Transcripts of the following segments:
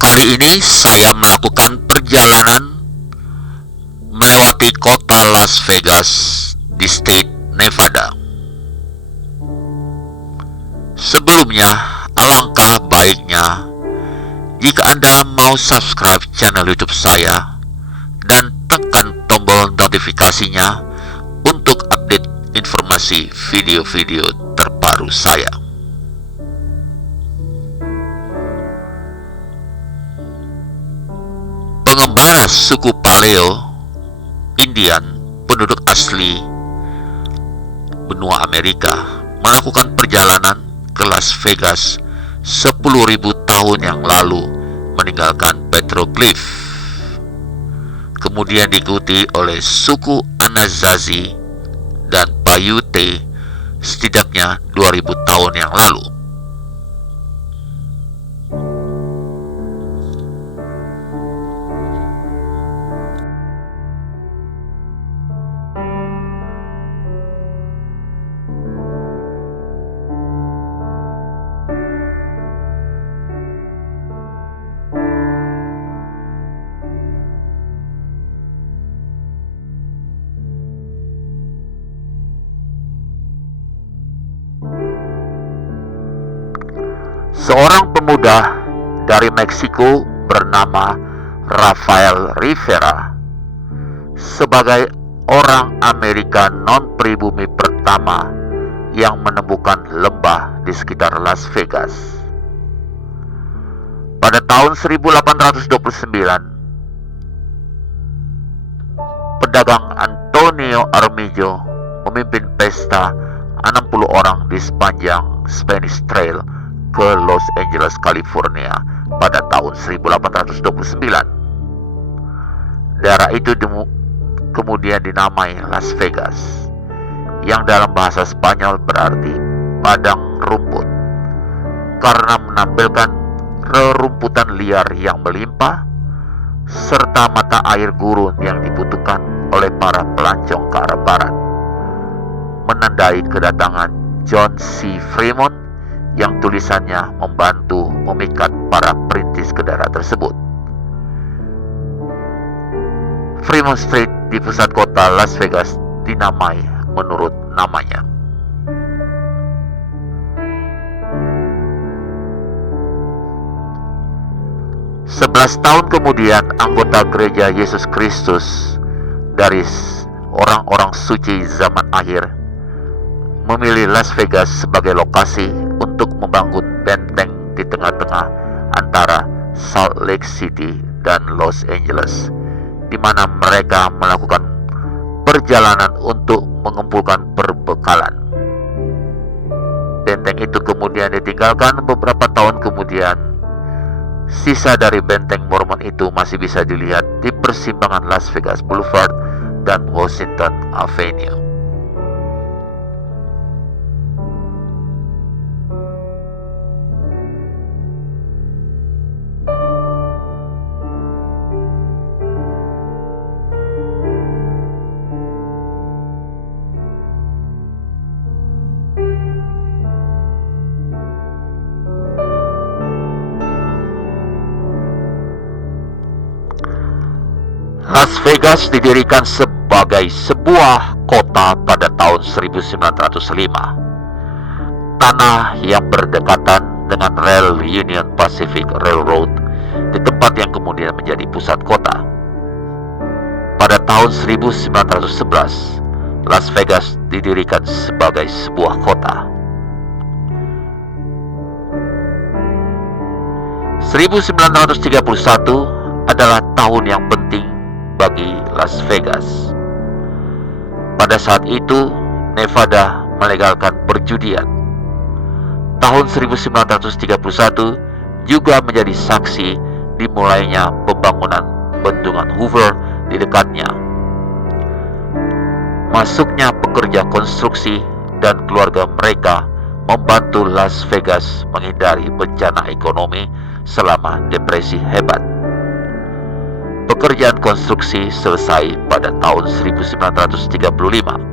Kali ini saya melakukan perjalanan melewati kota Las Vegas di state Nevada. Sebelumnya, alangkah baiknya jika Anda mau subscribe channel YouTube saya dan tekan tombol notifikasinya untuk update informasi video-video terbaru saya. Pengembara suku Paleo Indian, penduduk asli benua Amerika, melakukan perjalanan ke Las Vegas 10.000 tahun yang lalu meninggalkan petroglyph. Kemudian diikuti oleh suku Anasazi dan Paiute setidaknya 2.000 tahun yang lalu. Seorang pemuda dari Meksiko bernama Rafael Rivera sebagai orang Amerika non-pribumi pertama yang menemukan lembah di sekitar Las Vegas. Pada tahun 1829, pedagang Antonio Armijo memimpin pesta 60 orang di sepanjang Spanish Trail ke Los Angeles, California pada tahun 1829. Daerah itu kemudian dinamai Las Vegas, yang dalam bahasa Spanyol berarti padang rumput, karena menampilkan rerumputan liar yang melimpah serta mata air gurun yang dibutuhkan oleh para pelancong ke arah barat, menandai kedatangan John C. Fremont yang tulisannya membantu memikat para perintis ke daerah tersebut. Fremont Street di pusat kota Las Vegas dinamai menurut namanya. Sebelas tahun kemudian, anggota gereja Yesus Kristus dari orang-orang suci zaman akhir memilih Las Vegas sebagai lokasi untuk membangun benteng di tengah-tengah antara Salt Lake City dan Los Angeles, di mana mereka melakukan perjalanan untuk mengumpulkan perbekalan. Benteng itu kemudian ditinggalkan beberapa tahun kemudian. Sisa dari benteng Mormon itu masih bisa dilihat di persimpangan Las Vegas Boulevard dan Washington Avenue. Las Vegas didirikan sebagai sebuah kota pada tahun 1905. Tanah yang berdekatan dengan rel Union Pacific Railroad di tempat yang kemudian menjadi pusat kota. Pada tahun 1911, Las Vegas didirikan sebagai sebuah kota. 1931 adalah tahun yang penting bagi Las Vegas. Pada saat itu, Nevada melegalkan perjudian. Tahun 1931 juga menjadi saksi dimulainya pembangunan bendungan Hoover di dekatnya. Masuknya pekerja konstruksi dan keluarga mereka membantu Las Vegas menghindari bencana ekonomi selama depresi hebat. Pekerjaan konstruksi selesai pada tahun 1935.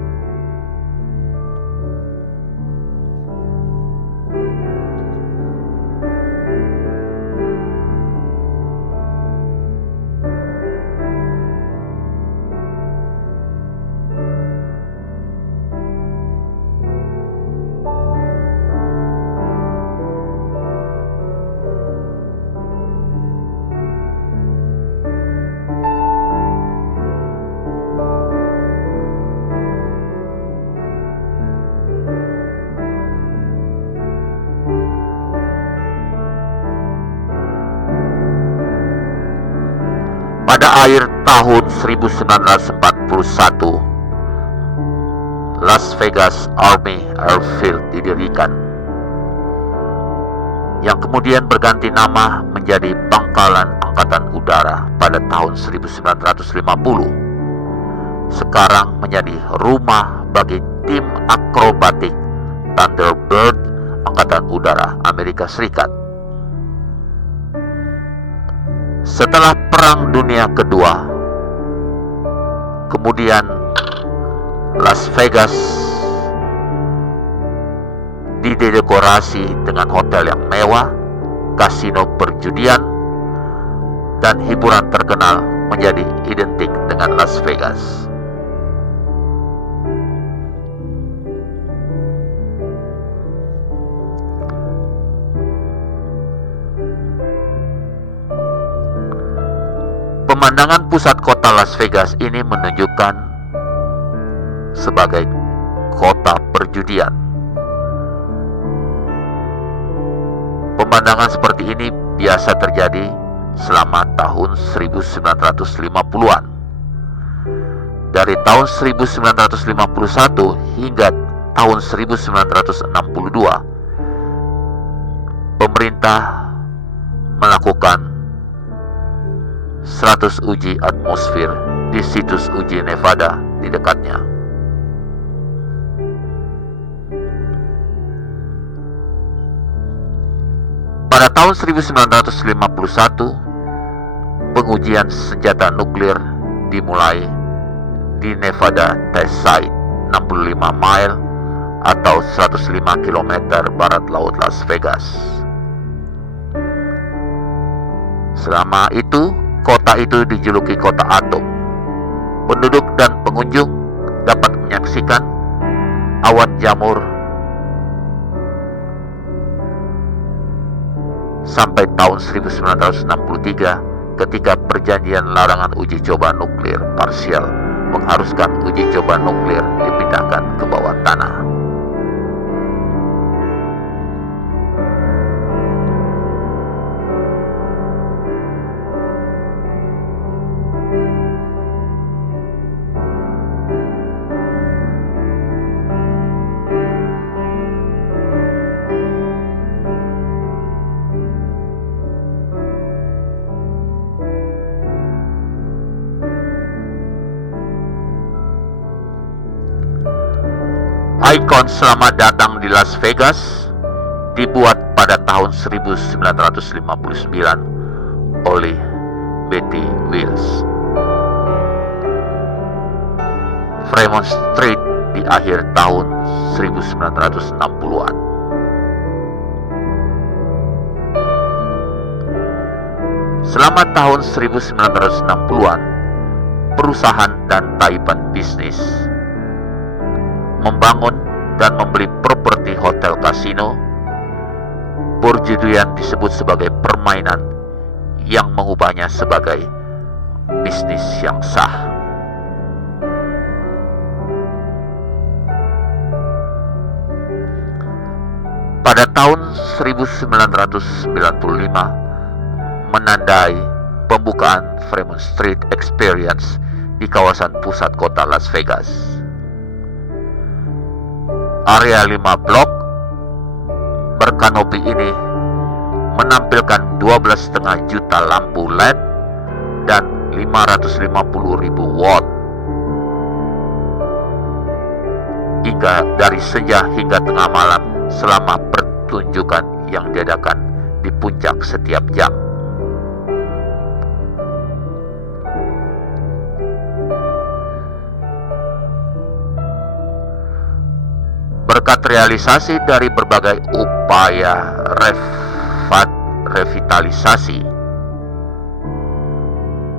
Pada akhir tahun 1941, Las Vegas Army Airfield didirikan, yang kemudian berganti nama menjadi Pangkalan Angkatan Udara pada tahun 1950. Sekarang menjadi rumah bagi tim akrobatik Thunderbird Angkatan Udara Amerika Serikat. Setelah Perang Dunia Kedua, kemudian Las Vegas didekorasi dengan hotel yang mewah, kasino perjudian, dan hiburan terkenal menjadi identik dengan Las Vegas. Pemandangan pusat kota Las Vegas ini menunjukkan sebagai kota perjudian. Pemandangan seperti ini biasa terjadi selama tahun 1950-an. Dari tahun 1951 hingga tahun 1962, pemerintah melakukan 100 uji atmosfer di situs uji Nevada di dekatnya. Pada tahun 1951, pengujian senjata nuklir dimulai di Nevada Test Site 65 mile atau 105 km barat laut Las Vegas. Selama itu, kota itu dijuluki kota atom. Penduduk dan pengunjung dapat menyaksikan awan jamur sampai tahun 1963 ketika perjanjian larangan uji coba nuklir parsial mengharuskan uji coba nuklir dipindahkan ke bawah tanah. Ikon Selamat Datang di Las Vegas dibuat pada tahun 1959 oleh Betty Wills. Fremont Street di akhir tahun 1960-an. Selama tahun 1960-an, perusahaan dan taipan bisnis. Membangun dan membeli properti hotel kasino. Perjudian disebut sebagai permainan yang mengubahnya sebagai bisnis yang sah. Pada tahun 1995 menandai pembukaan Fremont Street Experience di kawasan pusat kota Las Vegas. Area 5 blok berkanopi ini menampilkan 12,5 juta lampu LED dan 550.000 watt dari senja hingga tengah malam selama pertunjukan yang diadakan di puncak setiap jam. Berkat realisasi dari berbagai upaya revitalisasi,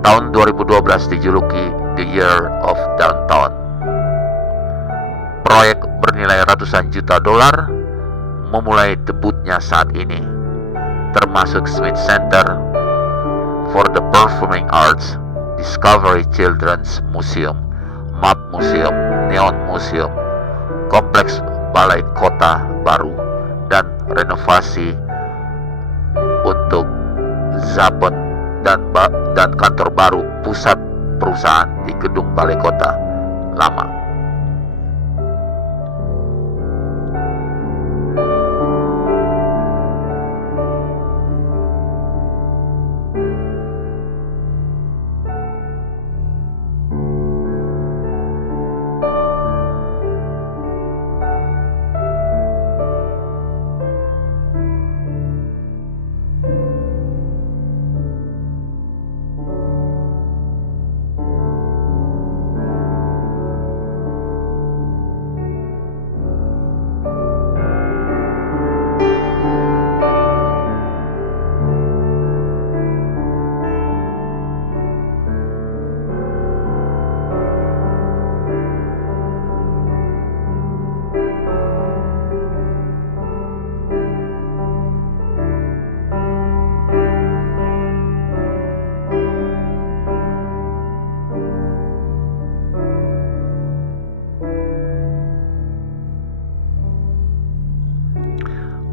tahun 2012 dijuluki The Year of Downtown. Proyek bernilai ratusan juta dolar memulai debutnya saat ini, termasuk Smith Center for the Performing Arts, Discovery Children's Museum, Map Museum, Neon Museum, Kompleks Balai Kota Baru, dan renovasi untuk Zaben dan kantor baru pusat perusahaan di gedung Balai Kota Lama.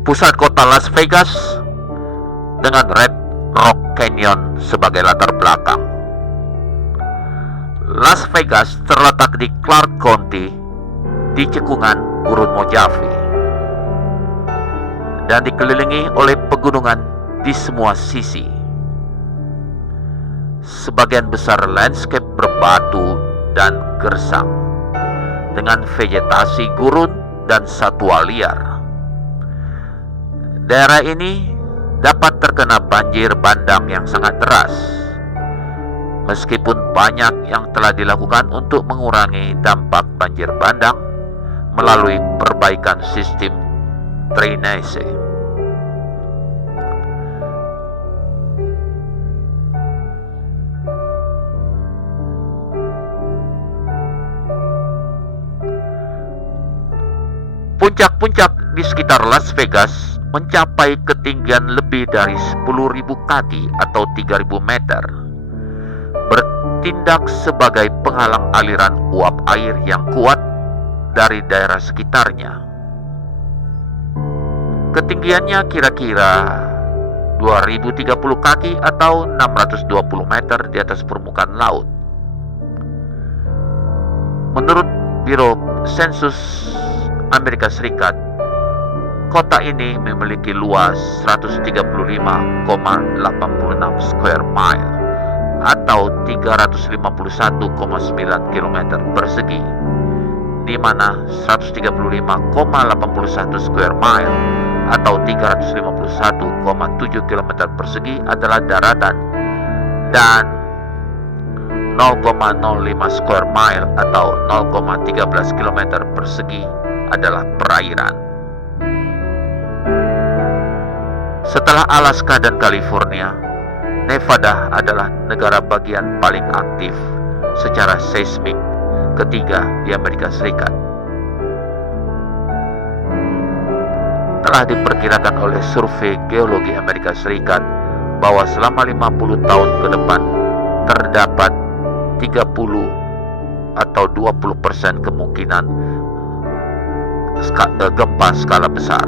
Pusat kota Las Vegas dengan Red Rock Canyon sebagai latar belakang. Las Vegas terletak di Clark County di cekungan Gurun Mojave dan dikelilingi oleh pegunungan di semua sisi. Sebagian besar landscape berbatu dan gersang dengan vegetasi gurun dan satwa liar. Daerah ini dapat terkena banjir bandang yang sangat deras. Meskipun banyak yang telah dilakukan untuk mengurangi dampak banjir bandang melalui perbaikan sistem drainase. Puncak-puncak di sekitar Las Vegas mencapai ketinggian lebih dari 10.000 kaki atau 3.000 meter, bertindak sebagai penghalang aliran uap air yang kuat dari daerah sekitarnya. Ketinggiannya kira-kira 2.030 kaki atau 620 meter di atas permukaan laut. Menurut Biro Sensus Amerika Serikat, kota ini memiliki luas 135,86 square mile atau 351,9 km persegi, di mana 135,81 square mile atau 351,7 km persegi adalah daratan dan 0,05 square mile atau 0,13 km persegi adalah perairan. Setelah Alaska dan California, Nevada adalah negara bagian paling aktif secara seismik ketiga di Amerika Serikat. Telah diperkirakan oleh survei geologi Amerika Serikat bahwa selama 50 tahun ke depan terdapat 30 atau 20% kemungkinan gempa skala besar.